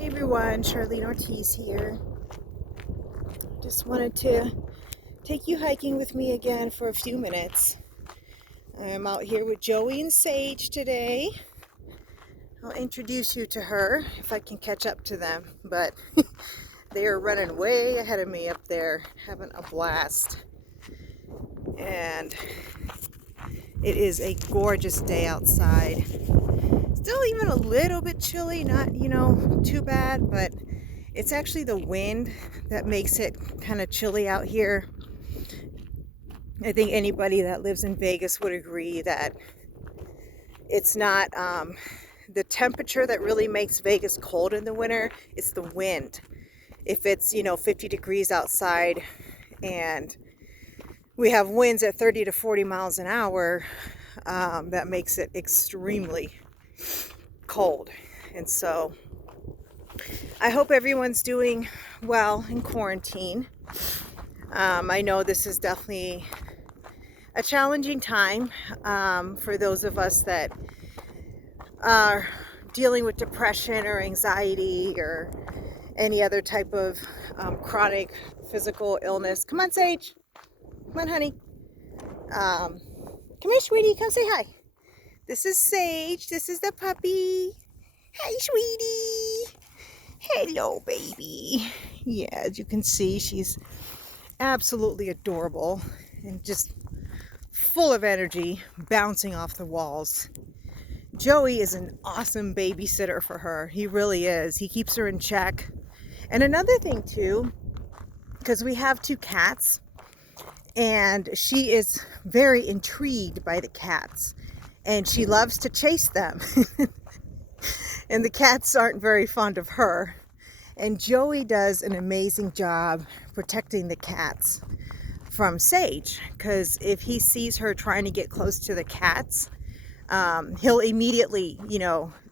Hey everyone, Charlene Ortiz here. Just wanted to take you hiking with me again for a few minutes. I'm out here with Joey and Sage today. I'll introduce you to her if I can catch up to them, but they are running way ahead of me up there, having a blast. And it is a gorgeous day outside. Still even a little bit chilly, not, too bad, but it's actually the wind that makes it kind of chilly out here. I think anybody that lives in Vegas would agree that it's not the temperature that really makes Vegas cold in the winter. It's the wind. If it's, 50 degrees outside and we have winds at 30 to 40 miles an hour, that makes it extremely cold. And so I hope everyone's doing well in quarantine. I know this is definitely a challenging time for those of us that are dealing with depression or anxiety or any other type of chronic physical illness. Come on, Sage. Come on, honey. Come here, sweetie. Come say hi. This is Sage. This is the puppy. Hi, sweetie. Hello, baby. Yeah, as you can see, she's absolutely adorable and just full of energy, bouncing off the walls. Joey is an awesome babysitter for her. He really is. He keeps her in check. And another thing too, because we have two cats, and she is very intrigued by the cats, and she loves to chase them. And the cats aren't very fond of her. And Joey does an amazing job protecting the cats from Sage, because if he sees her trying to get close to the cats, he'll immediately,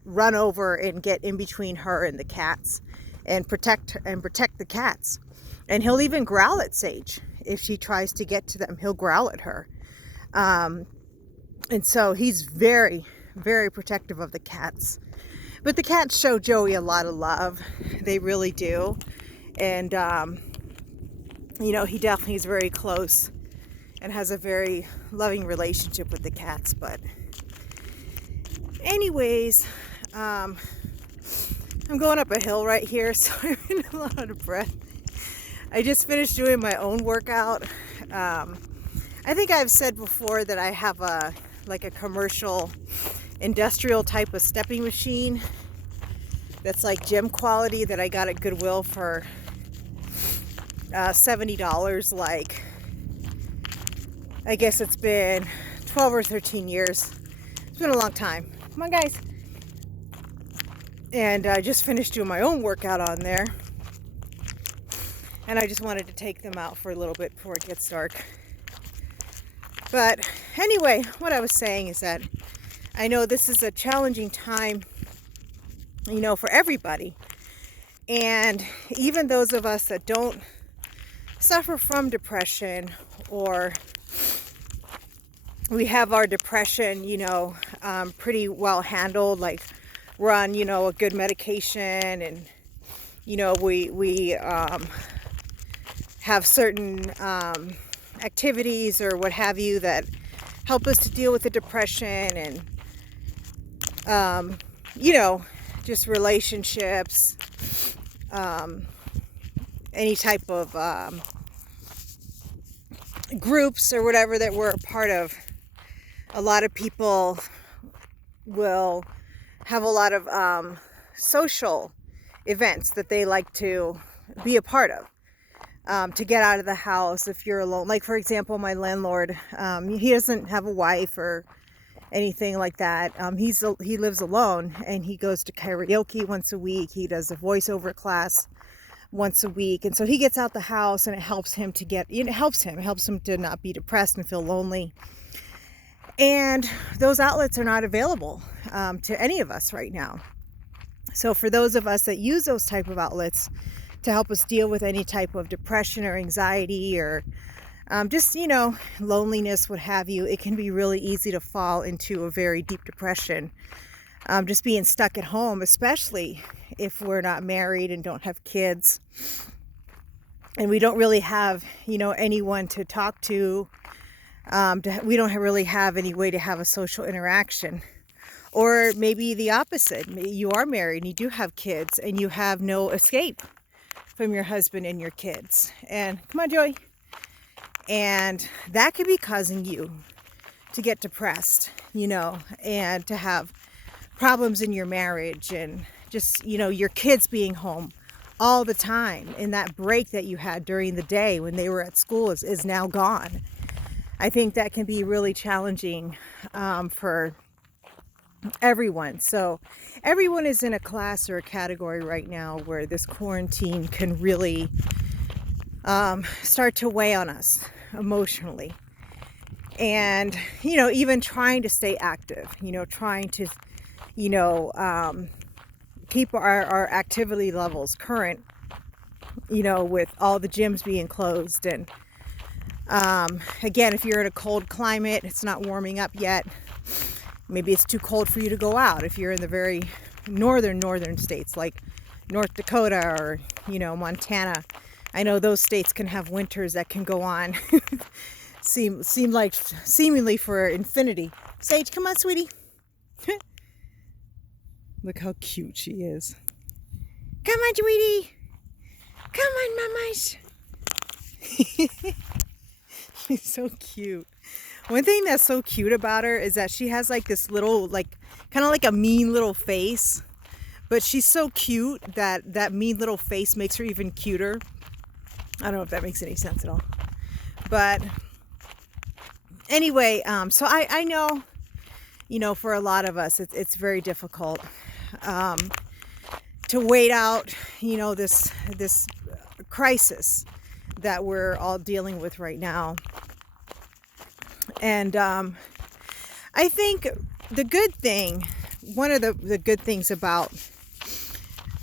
run over and get in between her and the cats and protect the cats. And he'll even growl at Sage. If she tries to get to them, he'll growl at her. And so he's very, very protective of the cats. But the cats show Joey a lot of love. They really do. And, he definitely is very close and has a very loving relationship with the cats. But anyways, I'm going up a hill right here, so I'm in a lot of breath. I just finished doing my own workout. I think I've said before that I have a commercial industrial type of stepping machine that's like gym quality that I got at Goodwill for $70. Like, I guess it's been 12 or 13 years. It's been a long time. Come on, guys. And I just finished doing my own workout on there. And I just wanted to take them out for a little bit before it gets dark. But anyway, what I was saying is that I know this is a challenging time, for everybody. And even those of us that don't suffer from depression, or we have our depression, pretty well handled, like we're on, a good medication, and, we have certain activities or what have you that help us to deal with the depression, and, just relationships, any type of groups or whatever that we're a part of. A lot of people will have a lot of social events that they like to be a part of, to get out of the house if you're alone. Like, for example, my landlord, he doesn't have a wife or anything like that. He lives alone, and he goes to karaoke once a week. He does a voiceover class once a week, and so he gets out the house, and it helps him to it helps him to not be depressed and feel lonely. And those outlets are not available to any of us right now. So for those of us that use those type of outlets to help us deal with any type of depression or anxiety, or just, loneliness, what have you, it can be really easy to fall into a very deep depression. Just being stuck at home, especially if we're not married and don't have kids, and we don't really have, anyone to talk to. We don't really have any way to have a social interaction. Or maybe the opposite. You are married and you do have kids and you have no escape from your husband and your kids. And come on, Joey. And that could be causing you to get depressed, and to have problems in your marriage, and just, your kids being home all the time. And that break that you had during the day when they were at school is now gone. I think that can be really challenging for everyone. So everyone is in a class or a category right now where this quarantine can really start to weigh on us emotionally. And, even trying to stay active, trying to, keep our activity levels current, with all the gyms being closed. And again, if you're in a cold climate, it's not warming up yet. Maybe it's too cold for you to go out. If you're in the very northern states like North Dakota or, Montana, I know those states can have winters that can go on seem like seemingly for infinity. Sage, come on, sweetie. Look how cute she is. Come on, sweetie. Come on, mamas. She's so cute. One thing that's so cute about her is that she has like this little, kind of like a mean little face. But she's so cute that mean little face makes her even cuter. I don't know if that makes any sense at all. But anyway, so I know, for a lot of us, it's very difficult to wait out, this crisis that we're all dealing with right now. And I think the good thing, one of the good things about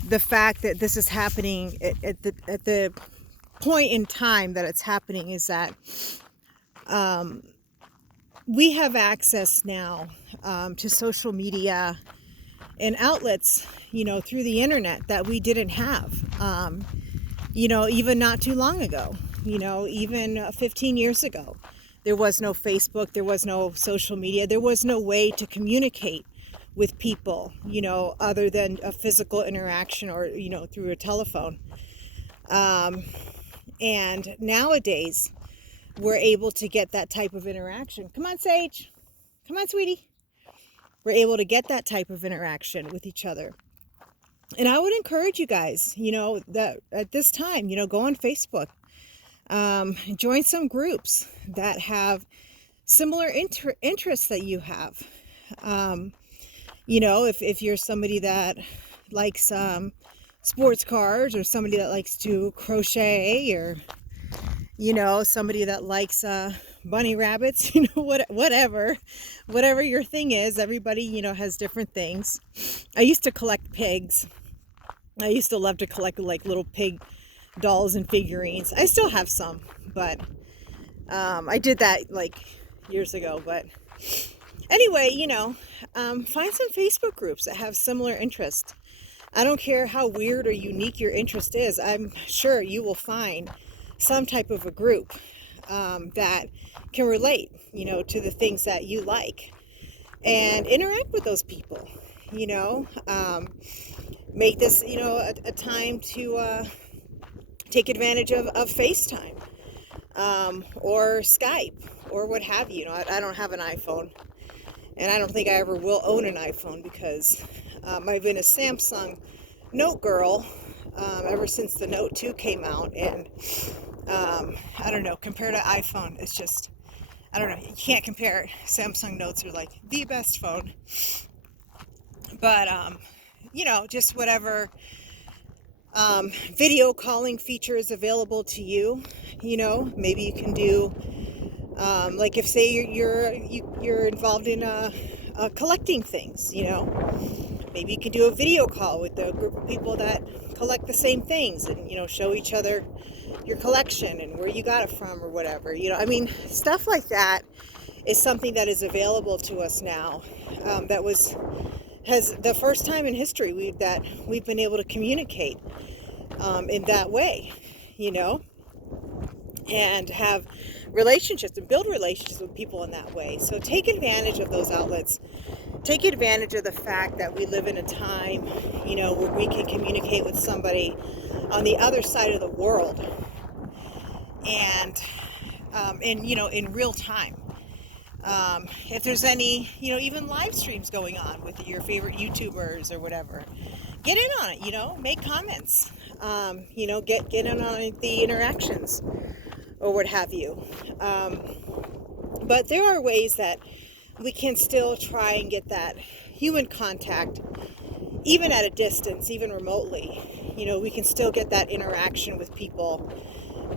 the fact that this is happening at the point in time that it's happening is that we have access now to social media and outlets, through the internet that we didn't have, even not too long ago, even 15 years ago. There was no Facebook, there was no social media, there was no way to communicate with people, other than a physical interaction or, through a telephone. And nowadays, we're able to get that type of interaction. Come on, Sage. Come on, sweetie. We're able to get that type of interaction with each other. And I would encourage you guys, that at this time, go on Facebook. Join some groups that have similar interests that you have. If you're somebody that likes sports cars, or somebody that likes to crochet, or somebody that likes bunny rabbits, whatever your thing is. Everybody has different things. I used to collect pigs. I used to love to collect little pig dolls and figurines. I still have some, but I did that years ago. But anyway, find some Facebook groups that have similar interests. I don't care how weird or unique your interest is. I'm sure you will find some type of a group that can relate, to the things that you like, and interact with those people. Make this, a time to take advantage of FaceTime, or Skype, or what have you. I don't have an iPhone, and I don't think I ever will own an iPhone, because I've been a Samsung Note girl ever since the Note 2 came out. And I don't know, compared to iPhone, it's just, I don't know, you can't compare it. Samsung Notes are like the best phone. But just whatever video calling feature is available to you. Maybe you can do if say you're involved in collecting things. Maybe you can do a video call with a group of people that collect the same things, and show each other your collection and where you got it from, or whatever. Stuff like that is something that is available to us now, that was has the first time in history we've been able to communicate in that way, you know, and have relationships and build relationships with people in that way. So take advantage of those outlets. Take advantage of the fact that we live in a time, you know, where we can communicate with somebody on the other side of the world, and in real time. If there's any, even live streams going on with your favorite YouTubers or whatever, get in on it, make comments, get in on the interactions or what have you. But there are ways that we can still try and get that human contact, even at a distance, even remotely. We can still get that interaction with people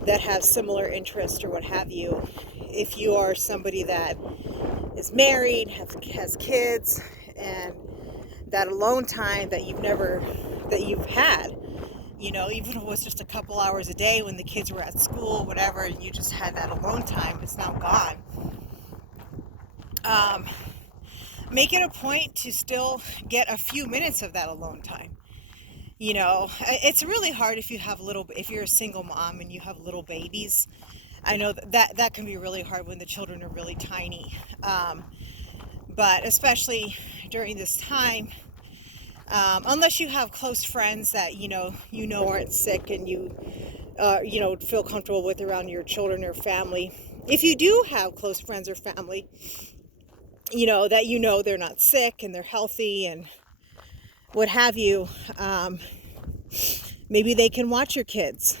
that have similar interests or what have you. If you are somebody that is married, has kids, and that alone time that you've had, even if it was just a couple hours a day when the kids were at school, whatever, and you just had that alone time, it's now gone. Make it a point to still get a few minutes of that alone time. It's really hard if you're a single mom and you have little babies. I know that can be really hard when the children are really tiny. But especially during this time, unless you have close friends that aren't sick and you feel comfortable with around your children or family. If you do have close friends or family, that they're not sick and they're healthy and what have you, maybe they can watch your kids,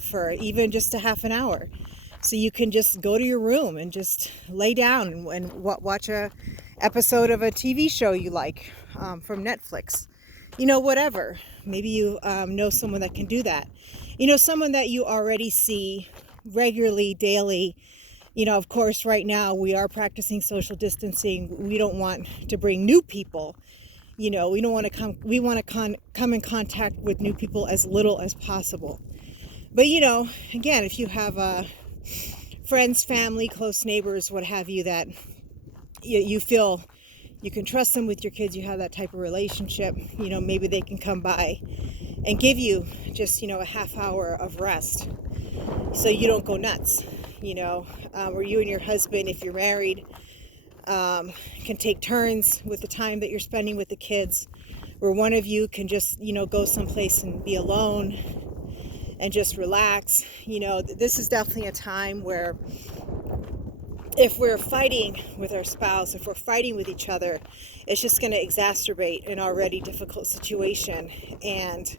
for even just a half an hour. So you can just go to your room and just lay down and watch a episode of a TV show you like, from Netflix, whatever. Maybe you know someone that can do that. Someone that you already see regularly, daily. Of course, right now we are practicing social distancing. We don't want to bring new people. We don't want to come in contact with new people as little as possible. But, again, if you have friends, family, close neighbors, what have you, that you feel you can trust them with your kids, you have that type of relationship, maybe they can come by and give you just, a half hour of rest so you don't go nuts, or you and your husband, if you're married, can take turns with the time that you're spending with the kids, where one of you can just, go someplace and be alone and just relax. This is definitely a time where if we're fighting with our spouse, if we're fighting with each other, it's just going to exacerbate an already difficult situation. And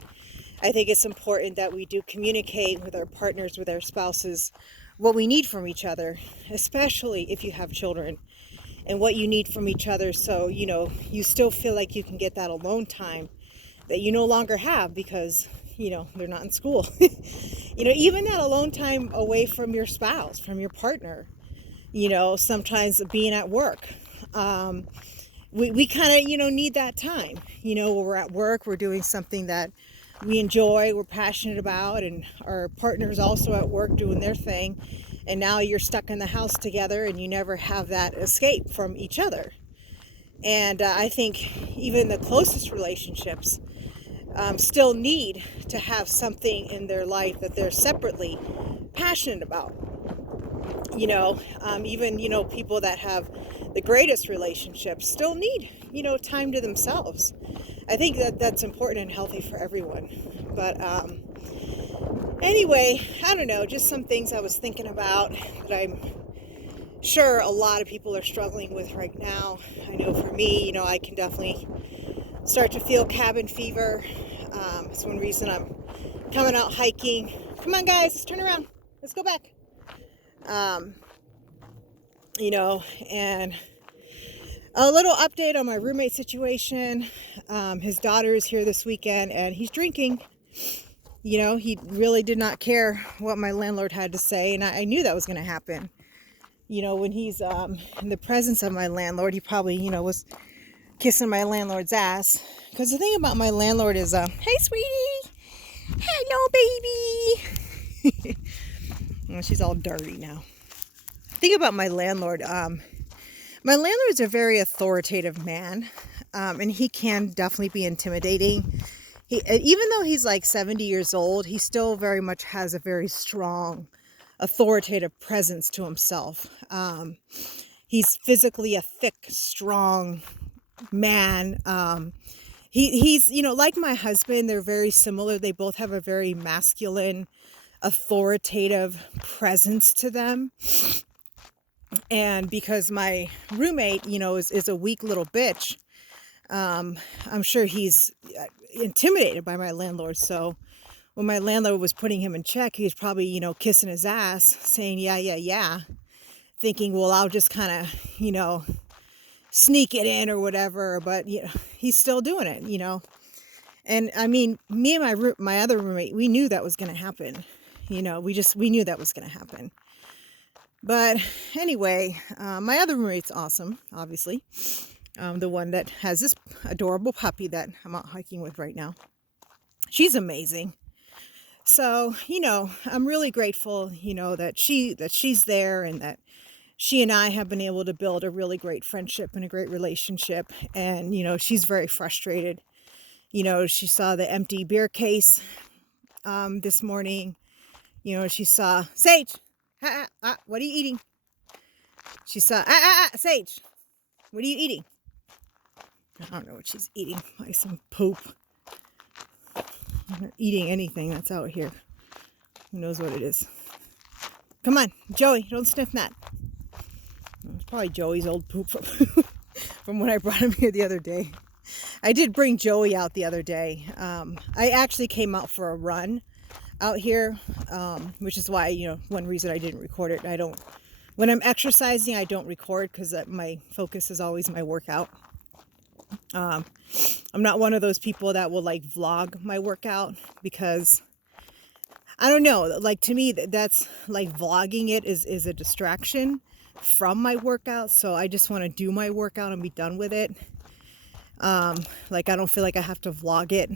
I think it's important that we do communicate with our partners, with our spouses, what we need from each other, especially if you have children, and what you need from each other, so you still feel like you can get that alone time that you no longer have because they're not in school. Even that alone time away from your spouse, from your partner, sometimes being at work, we kind of need that time, when we're at work, we're doing something that we enjoy, we're passionate about, and our partner's also at work doing their thing, and now you're stuck in the house together and you never have that escape from each other. And I think even the closest relationships still need to have something in their life that they're separately passionate about. Even people that have the greatest relationships still need time to themselves. I think that's important and healthy for everyone. But anyway, I don't know, just some things I was thinking about that I'm sure a lot of people are struggling with right now. I know for me, I can definitely start to feel cabin fever. It's one reason I'm coming out hiking. Come on, guys, let's turn around. Let's go back. And a little update on my roommate situation. His daughter is here this weekend and he's drinking. He really did not care what my landlord had to say, and I knew that was going to happen. When he's in the presence of my landlord, he probably, was kissing my landlord's ass. Because the thing about my landlord is, hey, sweetie, hello, baby. Well, she's all dirty now. The thing about my landlord, my landlord's a very authoritative man. And he can definitely be intimidating. Even though he's like 70 years old, he still very much has a very strong, authoritative presence to himself. He's physically a thick, strong man. He's, you know, like my husband, they're very similar. They both have a very masculine, authoritative presence to them. And because my roommate, you know, is a weak little bitch, I'm sure he's intimidated by my landlord. So when my landlord was putting him in check, he was probably, you know, kissing his ass, saying, yeah, thinking, well, I'll just kind of, you know, sneak it in or whatever. But, you know, he's still doing it, you know. And I mean, me and my other roommate, we knew that was going to happen. You know, we knew that was going to happen. But anyway, my other roommate's awesome, obviously. The one that has this adorable puppy that I'm out hiking with right now. She's amazing. So, you know, I'm really grateful, you know, that she's there, and that she and I have been able to build a really great friendship and a great relationship. And, you know, she's very frustrated. You know, she saw the empty beer case this morning. You know, she saw Sage. What are you eating? She saw Sage. What are you eating? I don't know what she's eating. Like some poop. I'm not eating anything that's out here. Who knows what it is? Come on, Joey, don't sniff that. It's probably Joey's old poop from when I brought him here the other day. I did bring Joey out the other day. I actually came out for a run out here, which is why, you know, one reason I didn't record it. When I'm exercising, I don't record because my focus is always my workout. I'm not one of those people that will like vlog my workout, because I don't know, like to me that's like vlogging it is a distraction from my workout. So I just want to do my workout and be done with it. Like I don't feel like I have to vlog it.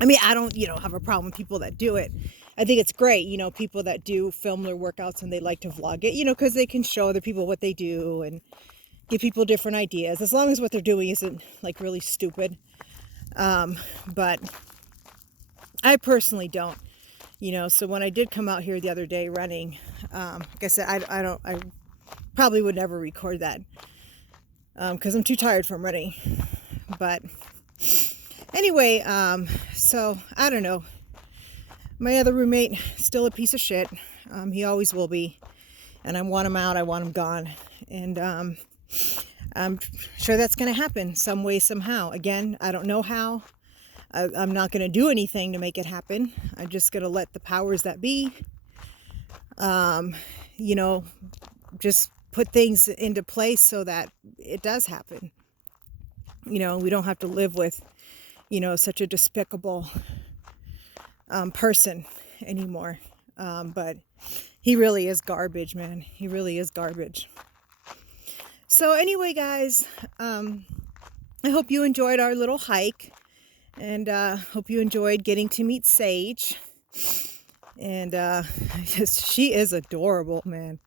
I mean, I don't, you know, have a problem with people that do it. I think it's great, you know, people that do film their workouts and they like to vlog it, you know, because they can show other people what they do and give people different ideas, as long as what they're doing isn't like really stupid. But I personally don't, you know. So when I did come out here the other day running, like I said, I probably would never record that because I'm too tired from running. But anyway, so I don't know. My other roommate, still a piece of shit. He always will be. And I want him out. I want him gone. And I'm sure that's going to happen some way, somehow. Again, I don't know how. I'm not going to do anything to make it happen. I'm just going to let the powers that be, you know, just put things into place so that it does happen. You know, we don't have to live with, you know, such a despicable person anymore. But he really is garbage, man. He really is garbage. So anyway, guys, I hope you enjoyed our little hike, and hope you enjoyed getting to meet Sage. And she is adorable, man.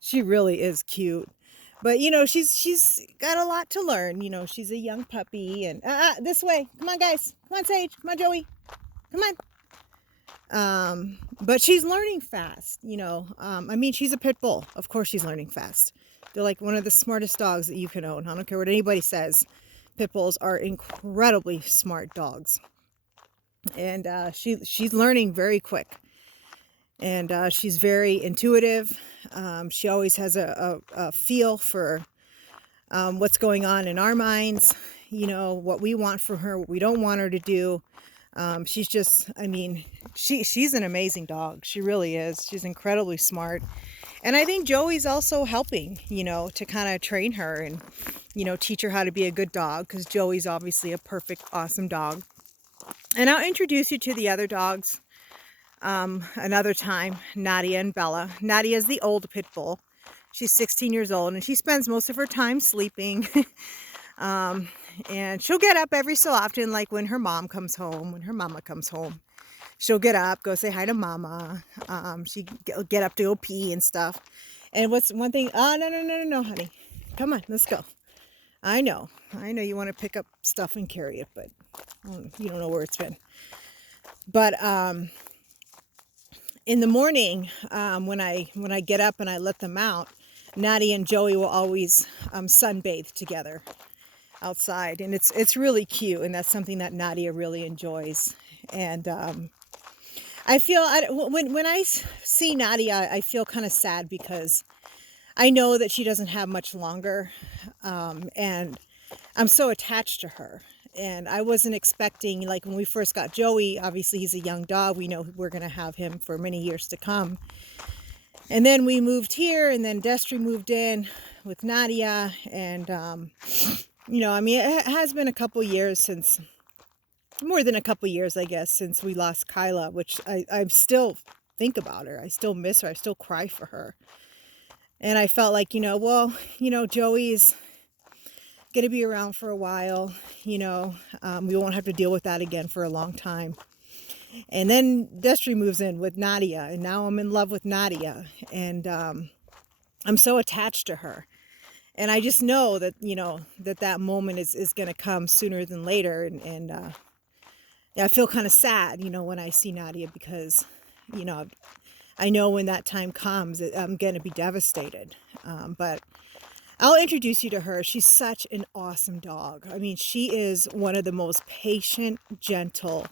She really is cute. But, you know, she's got a lot to learn. You know, she's a young puppy. And this way. Come on, guys. Come on, Sage. Come on, Joey. Come on. But she's learning fast, you know. I mean, she's a pit bull. Of course she's learning fast. They're like one of the smartest dogs that you can own. I don't care what anybody says. Pit bulls are incredibly smart dogs. And she's learning very quick. And she's very intuitive. She always has a feel for what's going on in our minds. You know, what we want from her, what we don't want her to do. She's just, I mean, she's an amazing dog. She really is. She's incredibly smart. And I think Joey's also helping, you know, to kind of train her and, you know, teach her how to be a good dog, because Joey's obviously a perfect, awesome dog. And I'll introduce you to the other dogs another time, Nadia and Bella. Nadia is the old pit bull. She's 16 years old, and she spends most of her time sleeping. And she'll get up every so often, like when her mom comes home, when her mama comes home. She'll get up, go say hi to mama. She'll get up to go pee and stuff. And what's one thing? Oh, no, honey. Come on, let's go. I know you want to pick up stuff and carry it, but you don't know where it's been. But in the morning, when I get up and I let them out, Nadia and Joey will always sunbathe together outside, and it's really cute, and that's something that Nadia really enjoys. And I feel when I see Nadia, I feel kind of sad because I know that she doesn't have much longer, and I'm so attached to her. And I wasn't expecting, like when we first got Joey, obviously he's a young dog. We know we're going to have him for many years to come. And then we moved here, and then Destry moved in with Nadia. And, you know, I mean, it has been a couple years since, more than a couple years, I guess, since we lost Kyla, which I still think about her. I still miss her. I still cry for her. And I felt like, you know, well, you know, Joey's going to be around for a while, you know, we won't have to deal with that again for a long time. And then Destry moves in with Nadia, and now I'm in love with Nadia, and I'm so attached to her. And I just know that, you know, that moment is going to come sooner than later. And yeah, I feel kind of sad, you know, when I see Nadia, because, you know, I know when that time comes, I'm going to be devastated. But I'll introduce you to her. She's such an awesome dog. I mean, she is one of the most patient, gentle,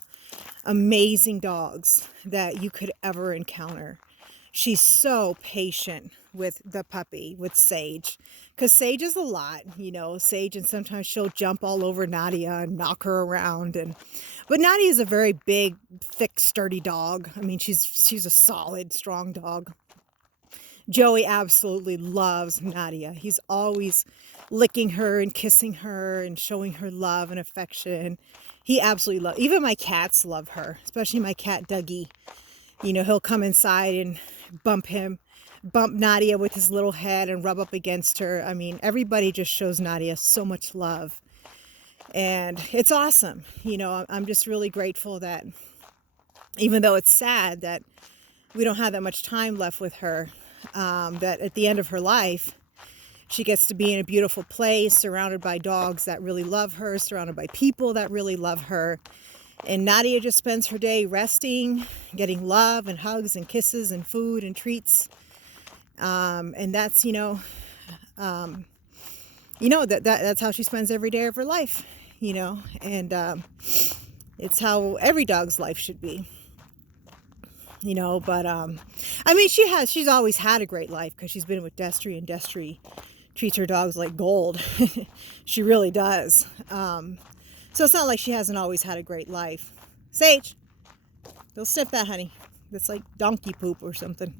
amazing dogs that you could ever encounter. She's so patient with the puppy, with Sage, because Sage is a lot, you know, Sage, and sometimes she'll jump all over Nadia and knock her around. But Nadia is a very big, thick, sturdy dog. I mean, she's a solid, strong dog. Joey absolutely loves Nadia. He's always licking her and kissing her and showing her love and affection. He absolutely loves, even my cats love her, especially my cat Dougie. You know, he'll come inside and bump Nadia with his little head and rub up against her. I mean, everybody just shows Nadia so much love. And it's awesome. You know, I'm just really grateful that, even though it's sad that we don't have that much time left with her, that at the end of her life, she gets to be in a beautiful place, surrounded by dogs that really love her, surrounded by people that really love her. And Nadia just spends her day resting, getting love and hugs and kisses and food and treats. And that's, that's how she spends every day of her life, you know, and it's how every dog's life should be. You know, but I mean, she's always had a great life because she's been with Destry, and Destry treats her dogs like gold. She really does. So it's not like she hasn't always had a great life. Sage, don't sniff that, honey. That's like donkey poop or something.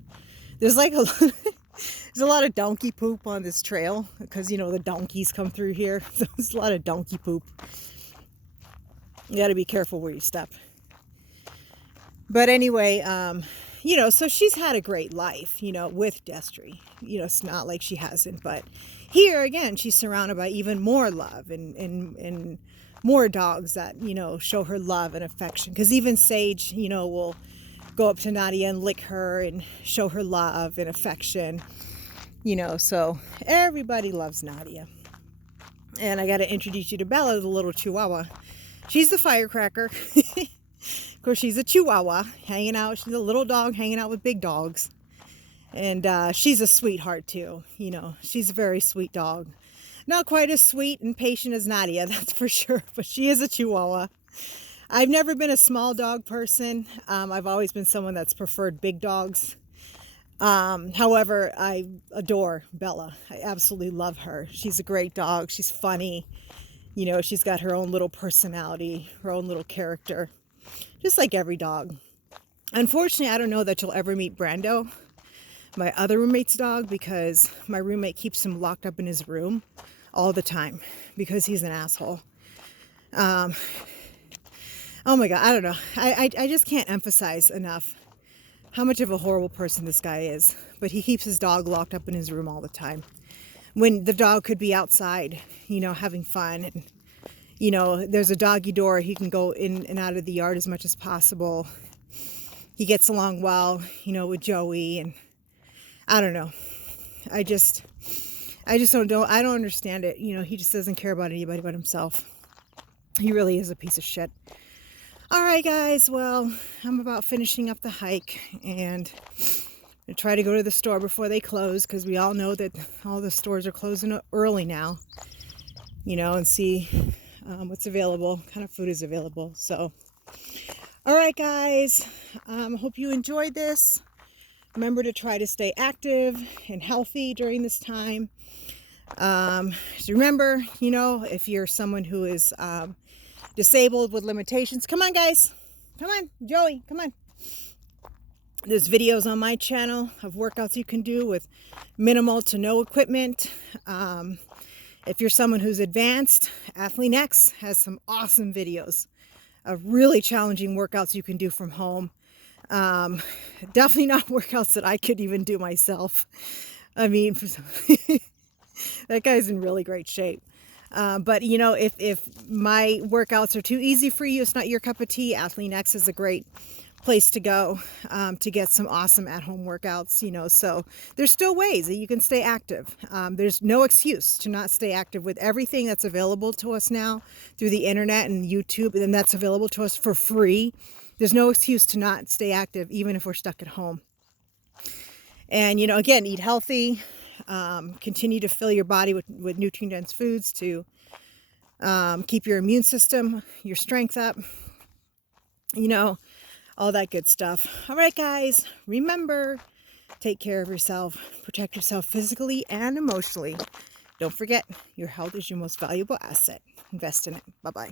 There's like there's a lot of donkey poop on this trail because, you know, the donkeys come through here. There's a lot of donkey poop. You got to be careful where you step. But anyway, you know, so she's had a great life, you know, with Destry. You know, it's not like she hasn't. But here, again, she's surrounded by even more love and more dogs that, you know, show her love and affection. Because even Sage, you know, will go up to Nadia and lick her and show her love and affection. You know, so everybody loves Nadia. And I got to introduce you to Bella, the little Chihuahua. She's the firecracker. Of course, she's a Chihuahua hanging out. She's a little dog hanging out with big dogs. And she's a sweetheart, too. You know, she's a very sweet dog. Not quite as sweet and patient as Nadia, that's for sure. But she is a Chihuahua. I've never been a small dog person. I've always been someone that's preferred big dogs. However, I adore Bella. I absolutely love her. She's a great dog. She's funny. You know, she's got her own little personality, her own little character. Just like every dog. Unfortunately, I don't know that you'll ever meet Brando, my other roommate's dog, because my roommate keeps him locked up in his room all the time because he's an asshole. Oh my God, I don't know. I just can't emphasize enough how much of a horrible person this guy is. But he keeps his dog locked up in his room all the time, when the dog could be outside, you know, having fun. And you know, there's a doggy door. He can go in and out of the yard as much as possible. He gets along well, you know, with Joey. And I don't know. I just I don't understand it. You know, he just doesn't care about anybody but himself. He really is a piece of shit. All right, guys. Well, I'm about finishing up the hike and I try to go to the store before they close, because we all know that all the stores are closing early now, you know, and see what's available, what kind of food is available. So, all right, guys. Hope you enjoyed this. Remember to try to stay active and healthy during this time. So remember, you know, if you're someone who is disabled with limitations, come on, guys. Come on, Joey, come on. There's videos on my channel of workouts you can do with minimal to no equipment. If you're someone who's advanced, Athlete X has some awesome videos of really challenging workouts you can do from home. Definitely not workouts that I could even do myself. I mean, that guy's in really great shape. But you know, if my workouts are too easy for you, it's not your cup of tea, Athlete X is a great place to go to get some awesome at-home workouts, you know. So there's still ways that you can stay active. There's no excuse to not stay active with everything that's available to us now through the internet and YouTube, and that's available to us for free. There's no excuse to not stay active, even if we're stuck at home. And, you know, again, eat healthy, continue to fill your body with nutrient-dense foods to keep your immune system, your strength up, you know, all that good stuff. All right, guys, remember, take care of yourself, protect yourself physically and emotionally. Don't forget, your health is your most valuable asset. Invest in it. Bye-bye.